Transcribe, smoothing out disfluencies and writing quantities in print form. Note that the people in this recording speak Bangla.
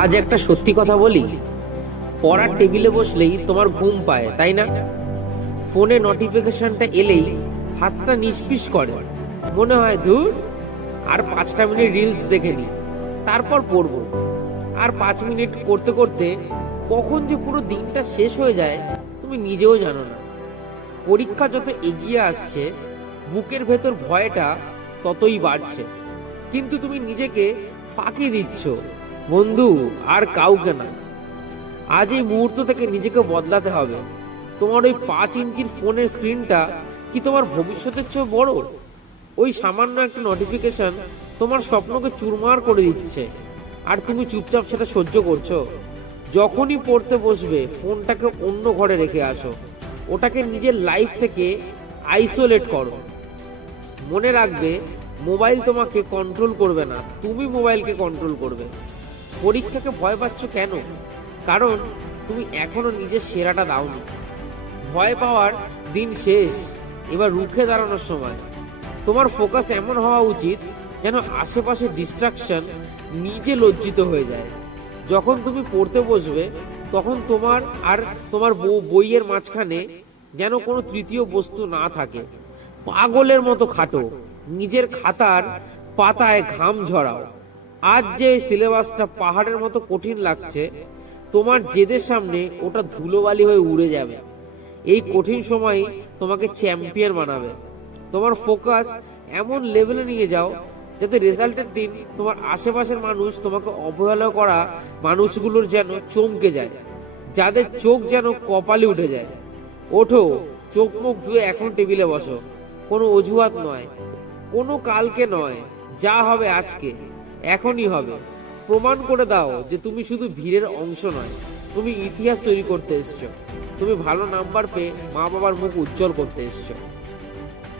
আজ একটা সত্যি কথা বলি, পড়ার টেবিলে বসলেই তোমার ঘুম পায়, তাই না? ফোনে নোটিফিকেশনটা এলেই হাতটা নিষ্পিস করে, মনে হয় ধুর, আর 5টা মিনিট রিলস দেখে নি, তারপর পড়বো। আর 5 মিনিট করতে করতে কখন যে পুরো দিনটা শেষ হয়ে যায় তুমি নিজেও জানো না। পরীক্ষা যত এগিয়ে আসছে, বুকের ভেতর ভয়টা ততই বাড়ছে, কিন্তু তুমি নিজেকে ফাঁকি দিচ্ছ, বন্ধু, আর কাউকে না। আজ এই মুহূর্ত থেকে নিজেকে বদলাতে হবে। তোমার ওই 5 ইঞ্চির ফোনের স্ক্রিনটা কি তোমার ভবিষ্যতের চেয়ে বড়? ওই সামান্য একটা নোটিফিকেশন তোমার স্বপ্নকে চুরমার করে দিচ্ছে, আর তুমি চুপচাপ সেটা সহ্য করছো। যখনই পড়তে বসবে ফোনটাকে অন্য ঘরে রেখে আসো, ওটাকে নিজের লাইফ থেকে আইসোলেট করো। মনে রাখবে, মোবাইল তোমাকে কন্ট্রোল করবে না, তুমি মোবাইলকে কন্ট্রোল করবে। পরীক্ষাকে ভয় পাচ্ছ কেন? কারণ তুমি এখনো নিজের সেরাটা দাওনি। ভয় পাওয়ার দিন শেষ, এবার রুখে দাঁড়ানোর সময়। তোমার ফোকাস এমন হওয়া উচিত যেন আশেপাশে ডিস্ট্রাকশন নিজে লজ্জিত হয়ে যায়। যখন তুমি পড়তে বসবে তখন তোমার আর তোমার বইয়ের মাঝখানে যেন কোনো তৃতীয় বস্তু না থাকে। পাগলের মতো খাটো, নিজের খাতার পাতায় ঘাম ঝরাও। আজ যে সিলেবাসটা পাহাড়ের মতো কঠিন লাগছে, তোমার জেদের সামনে ওটা ধুলোবালি হয়ে উড়ে যাবে। এই কঠিন সময় তোমাকে চ্যাম্পিয়ন বানাবে। তোমার ফোকাস এমন লেভেলে নিয়ে যাও যাতে রেজাল্টের দিন তোমার আশেপাশের মানুষ তোমাকে অবহেলা করা মানুষগুলোর যেন চমকে যায়, যাদের চোখ যেন কপালে উঠে যায়। ওঠো, চোখ মুখ ধুয়ে এখন টেবিলে বসো। কোনো অজুহাত নয়, কোনো কালকে নয়, যা হবে আজকে, এখনই হবে। প্রমাণ করে দাও যে তুমি শুধু ভিড়ের অংশ নয়, তুমি ইতিহাস তৈরি করতে এসছো। তুমি ভালো নাম্বার পেয়ে মা বাবার মুখ উজ্জ্বল করতে এসছো।